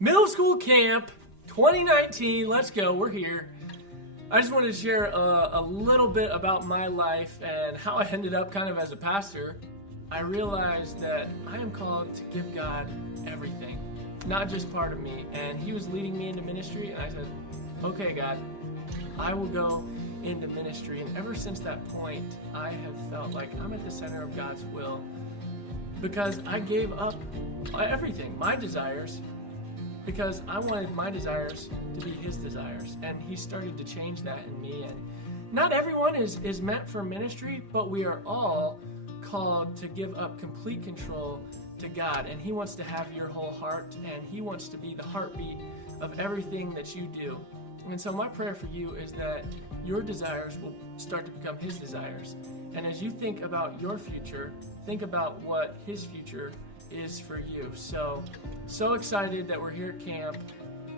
Middle school camp 2019, let's go, we're here. I just wanted to share a little bit about my life and how I ended up kind of as a pastor. I realized that I am called to give God everything, not just part of me. And He was leading me into ministry, and I said, okay, God, I will go into ministry. And ever since that point, I have felt like I'm at the center of God's will because I gave up everything, my desires, because I wanted my desires to be His desires. And He started to change that in me. And not everyone is meant for ministry, but we are all called to give up complete control to God. And He wants to have your whole heart, and He wants to be the heartbeat of everything that you do. And so my prayer for you is that your desires will start to become His desires. And as you think about your future, think about what His future is for you. So excited that we're here at camp.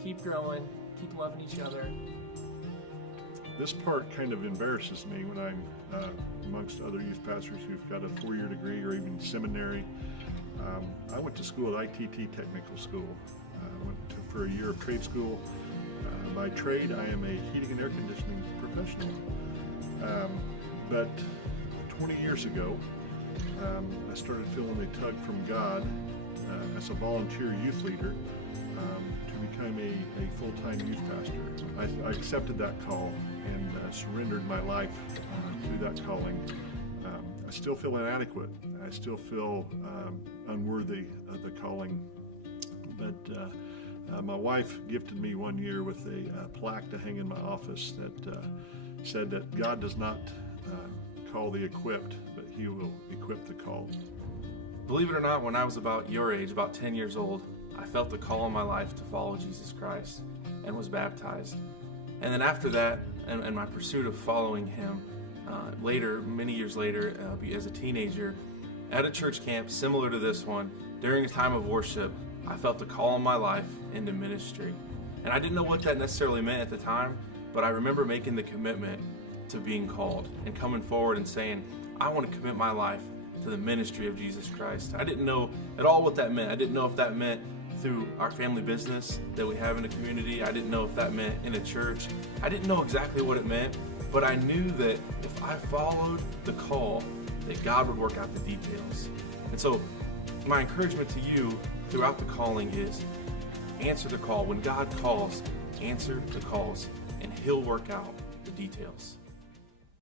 Keep growing, keep loving each other. This part kind of embarrasses me when I'm amongst other youth pastors who've got a 4-year degree or even seminary. I went to school at ITT Technical School. I went for a year of trade school. By trade, I am a heating and air conditioning professional. But 20 years ago, I started feeling a tug from God as a volunteer youth leader to become a full-time youth pastor. I accepted that call and surrendered my life to that calling. I still feel inadequate. I still feel unworthy of the calling. But my wife gifted me one year with a plaque to hang in my office that said that God does not call the equipped, but He will equip the called. Believe it or not, when I was about your age, about 10 years old, I felt the call in my life to follow Jesus Christ and was baptized. And then after that, and my pursuit of following Him, later, many years later, as a teenager, at a church camp similar to this one, during a time of worship, I felt the call in my life into ministry. And I didn't know what that necessarily meant at the time, but I remember making the commitment to being called and coming forward and saying, I want to commit my life to the ministry of Jesus Christ. I didn't know at all what that meant. I didn't know if that meant through our family business that we have in the community. I didn't know if that meant in a church. I didn't know exactly what it meant, but I knew that if I followed the call, that God would work out the details. And so my encouragement to you throughout the calling is answer the call. When God calls, answer the calls, and He'll work out the details.